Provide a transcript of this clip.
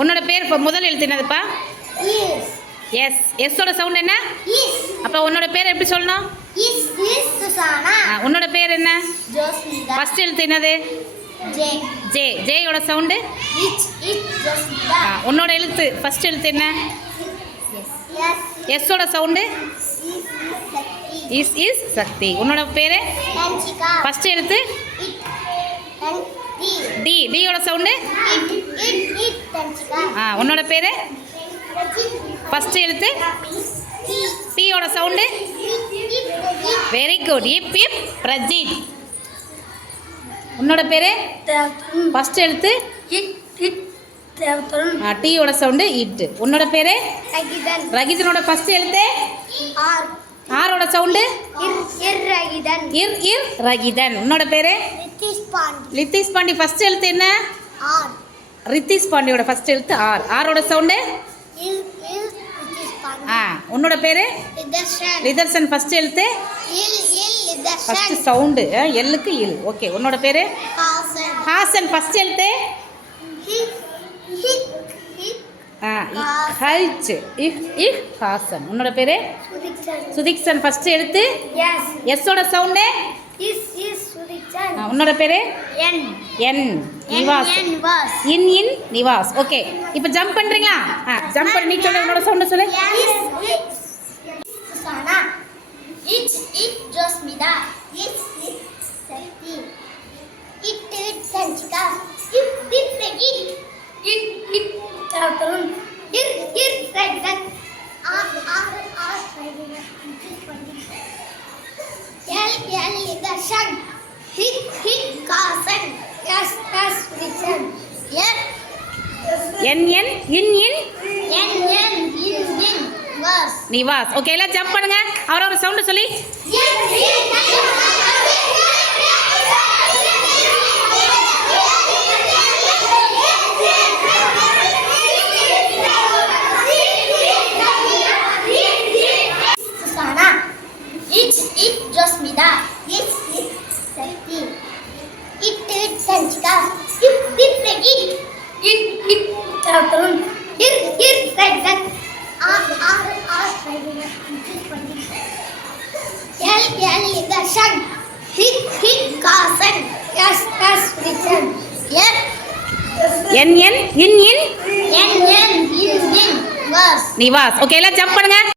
உன்னோட பேர் இப்போ முதல் எழுத்து என்னதுப்பா? எஸ். எஸ்ஸோட சவுண்ட் என்ன? அப்போ உன்னோட பேர் எப்படி சொல்லணும்? உன்னோட பேர் என்ன? ஃபர்ஸ்ட் எழுத்து என்னது? ஜே. ஜேயோட சவுண்டு? உன்னோட எழுத்து ஃபர்ஸ்ட் எழுத்து என்ன? எஸ்ஸோட சவுண்டு? இஸ் சக்தி. உன்னோட பேர்? ஃபர்ஸ்ட் எழுத்து? டி. டியோட சவுண்டு? உன்னோட பேர்? ஃபர்ஸ்ட் எழுத்து? டீயோட சவுண்டு? Very good. இப் இப் பிரஜித். உன்னோட பேர்? ஃபர்ஸ்ட் எழுத்து? டீயோட சவுண்டு இட். உன்னோட பேர்? ரகிதனோட ஃபர்ஸ்ட் எழுத்து? ஆரோட சவுண்டு? இர் இர் ரகிதன். உன்னோட பேர்? லித்திஷ் பாண்டி. ஃபர்ஸ்ட் எழுத்து என்ன? ரித்திஷ் பாண்டியோட ஃபர்ஸ்ட் எழுத்து ஆர். ஆரோட சவுண்டு? உன்னோட பேரு? ரிதர்ஷன். ஃபர்ஸ்ட் எழுத்து? ஃபர்ஸ்ட் சவுண்டு எல்லுக்கு இல். ஓகே. உன்னோட பேரு? ஹாசன். ஃபர்ஸ்ட் எழுத்து? ஹைச். இஹ் ஹாசன். உன்னோட பேரு? சுதிக்ஷன். ஃபர்ஸ்ட் எழுத்து? எஸ்ஸோட சவுண்டு? உன்னோட பேரு? என். நிவாஸ். இன் நிவாஸ். ஓகே. இப்போ ஜம்ப் பண்றீங்களா? ஜம்ப் பண்ணி நீ சொல்ல. உன்னோட சவுண்ட் சொல்லு. நிவாஸ். ஓகே. எல்லாம் ஜம்ப் பண்ணுங்க. அவரோட சவுண்ட் சொல்லி. நிவாஸ். ஓகே. எல்லாம் ஜம்ப் பண்ணுங்க.